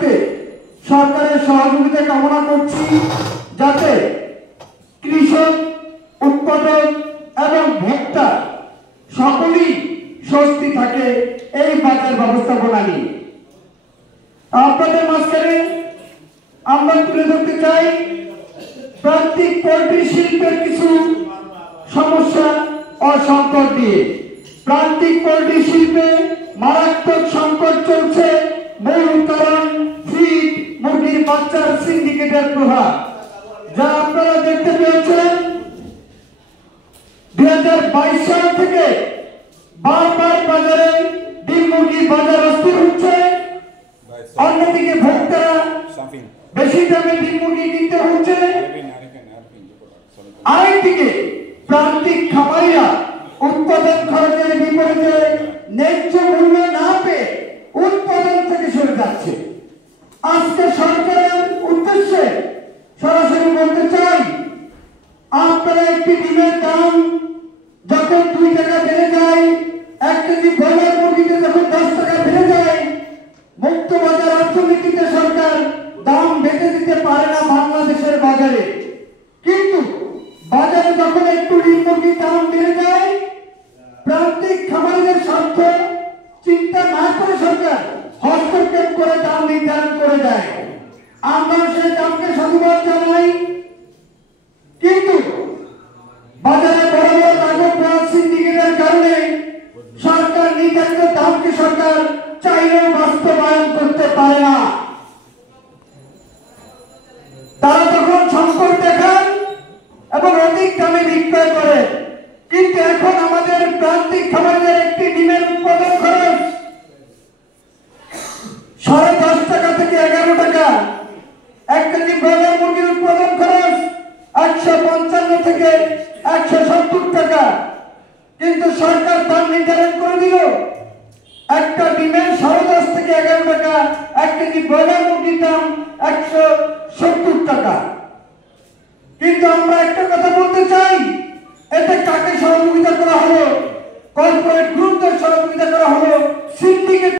রাখতে সরকারের সহযোগিতা কামনা করছি, যাতে কৃষক, উৎপাদক এবং ভোক্তা সকলেই স্বস্তি থাকে এই বাজার ব্যবস্থাপনা নিয়ে। আপনাদের মাঝখানে আমরা তুলে ধরতে চাই প্রান্তিক পোল্ট্রি শিল্পের কিছু সমস্যা ও সংকট নিয়ে। প্রান্তিক পোল্ট্রি শিল্পে মারাত্মক সংকট চলছে, মূল কারণ ফিড মুরগির বাচ্চার সিন্ডিকেটের প্রভাব, যা আপনারা দেখতে পেয়েছেন 2022 সাল থেকে বারবার বাজারে ডিম মুরগির বাজার অস্থির হচ্ছে। অন্যদিকে ভোক্তারা বেশি দামে ডিম মুরগি কিনতে হচ্ছে। আরেকদিকে প্রান্তিক খামারিরা উৎপাদন খরচের বিপরীতে ন্যায্য মূল্য না পেয়ে উৎপাদন থেকে সরে যাচ্ছে। আজকে সরকারের উদ্দেশ্যে সরাসরি বলতে চাই, আপনারা একটি ডিমের দাম যখন 2 টাকা বেড়ে যায়, 1 কেজি ব্রয়লার মুরগিতে যখন 10 টাকা বেড়ে যায়, মুক্ত বাজার অর্থনীতিতে সরকার দাম বেঁধে দিতে পারে না বাংলাদেশের বাজারে। কিন্তু বাজারে যখন একটু ডিম মুরগির দাম বেড়ে যায়, প্রান্তিক খামারিদের স্বার্থ চিন্তা না করে সরকার হস্তক্ষেপ করে দাম নির্ধারণ করে দেয়। আমরা সেই দামকে সাধুবাদ জানাই, কিন্তু বাজারে বড় বড় নাগরিক সিন্ডিকেটের কারণে সরকার নির্ধারিত দামকে সরকার চাইলেও বাস্তবায়ন করতে পারে না। তারা তখন সংকট দেখান এবং অধিক দামে বিক্রয় করে। কিন্তু এখন আমাদের প্রান্তিক খামারিদের একটি ডিমের উৎপাদন খরচ 10.5 টাকা থেকে 11 টাকা, 1 কেজি ব্রয়লার মুরগির উৎপাদন খরচ 155 থেকে 170 টাকা। কিন্তু সরকার দাম নির্ধারণ করে দিল একটা ডিমের 10.5 থেকে 11 টাকা, 1 কেজি ব্রয়লার মুরগির দাম 170 টাকা। কিন্তু আমরা একটা কথা বলতে চাই, এতে কাকে সহযোগিতা করা হলো? কর্পোরেট গ্রুপদের সহযোগিতা করা হলো, সিন্ডিকেট